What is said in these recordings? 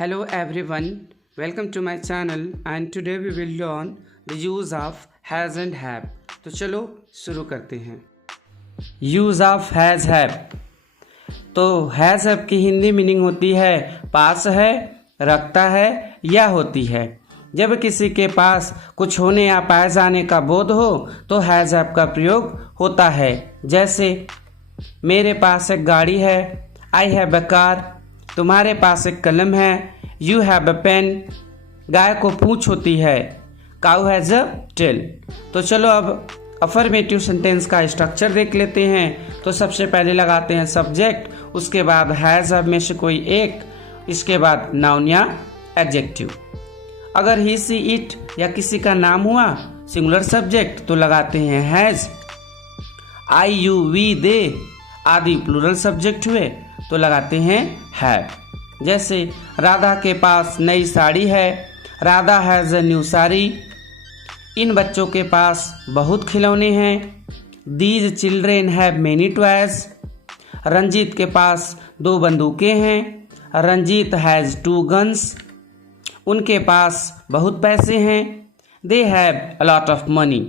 Hello everyone, welcome to my channel and today we will learn the use of has and have। तो चलो शुरू करते हैं। Use of has have. तो has have की Hindi meaning होती है पास है, रखता है या होती है। जब किसी के पास कुछ होने या पाए जाने का बोध हो तो हैज हैव का प्रयोग होता है। जैसे मेरे पास एक गाड़ी है, आई हैव अ कार। तुम्हारे पास एक कलम है, यू हैव अ पेन। गाय को पूंछ होती है, काऊ हैज अ टेल। तो चलो अब अफर्मेटिव सेंटेंस का स्ट्रक्चर देख लेते हैं। तो सबसे पहले लगाते हैं सब्जेक्ट, उसके बाद हैज हैव में से कोई एक, इसके बाद नाउन या एडजेक्टिव। अगर ही सी इट या किसी का नाम हुआ सिंगुलर सब्जेक्ट तो लगाते हैं हैज। आई यू वी दे आदि प्लूरल सब्जेक्ट हुए तो लगाते हैं हैव। जैसे राधा के पास नई साड़ी है, Radha has a new sari. इन बच्चों के पास बहुत खिलौने हैं, these children have many toys. Ranjit के पास 2 बंदूकें हैं, रंजीत हैज 2 गन्स। उनके पास बहुत पैसे हैं, they have a lot of money.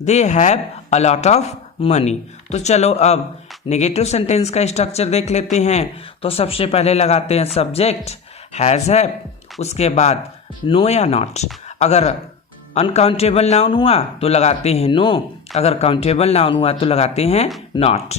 They have a lot of money. तो चलो अब नेगेटिव सेंटेंस का स्ट्रक्चर देख लेते हैं। तो सबसे पहले लगाते हैं सब्जेक्ट हैज हैव, उसके बाद नो या नॉट। अगर अनकाउंटेबल नाउन हुआ तो लगाते हैं नो, अगर काउंटेबल नाउन हुआ तो लगाते हैं नॉट।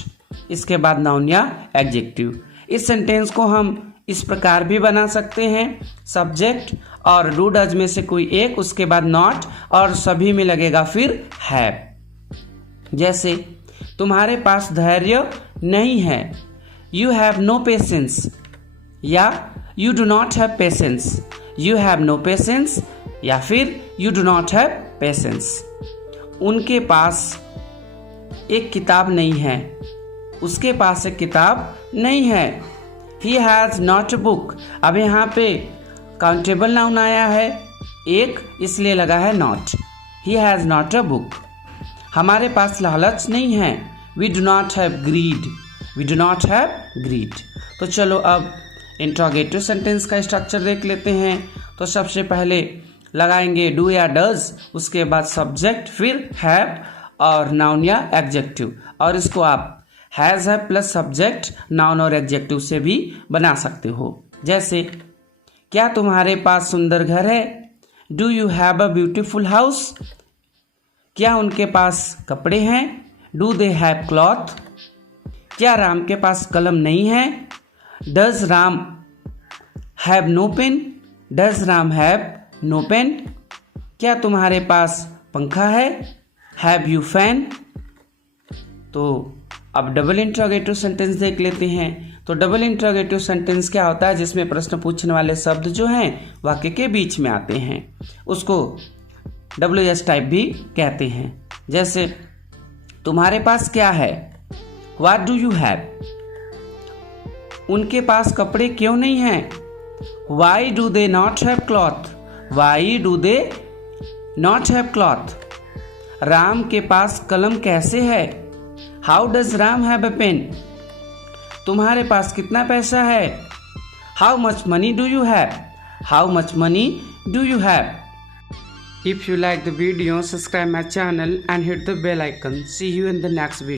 इसके बाद नाउन या एडजेक्टिव। इस सेंटेंस को हम इस प्रकार भी बना सकते हैं, सब्जेक्ट और डू डज में से कोई एक, उसके बाद नॉट और सभी में लगेगा फिर हैव। जैसे तुम्हारे पास धैर्य नहीं है, यू हैव नो पेशेंस, या you do not have patience. You have no patience या फिर you do not have patience. उनके पास एक किताब नहीं है, उसके पास एक किताब नहीं है। ही हैज नॉट अ बुक। अब यहाँ पे काउंटेबल नाउन आया है एक, इसलिए लगा है not. He has not a book. हमारे पास लालच नहीं है, we do not have greed. We do not have greed. तो चलो अब इंट्रोगेटिव सेंटेंस का स्ट्रक्चर देख लेते हैं। तो सबसे पहले लगाएंगे डू या डज, उसके बाद सब्जेक्ट, फिर हैव और नाउन या एडजेक्टिव। और इसको आप has have plus subject, noun और एडजेक्टिव से भी बना सकते हो। जैसे क्या तुम्हारे पास सुंदर घर है, do you have a beautiful house. क्या उनके पास कपड़े हैं, डू दे हैव क्लॉथ। क्या राम के पास कलम नहीं है, does Ram have no pen. Does Ram have no pen. क्या तुम्हारे पास पंखा है, हैव यू फैन। तो अब डबल इंट्रोगेटिव सेंटेंस देख लेते हैं। तो डबल इंट्रोगेटिव सेंटेंस क्या होता है, जिसमें प्रश्न पूछने वाले शब्द जो हैं वाक्य के बीच में आते हैं, उसको WS टाइप भी कहते हैं। जैसे तुम्हारे पास क्या है, व्हाट डू यू हैव। उनके पास कपड़े क्यों नहीं हैं, why do they not have cloth. Why do they not have cloth. Ram के पास कलम कैसे है, how does Ram have a pen. तुम्हारे पास कितना पैसा है, how much money do you have. How much money do you have. If you like the video, subscribe my channel and hit the bell icon. See you in the next video.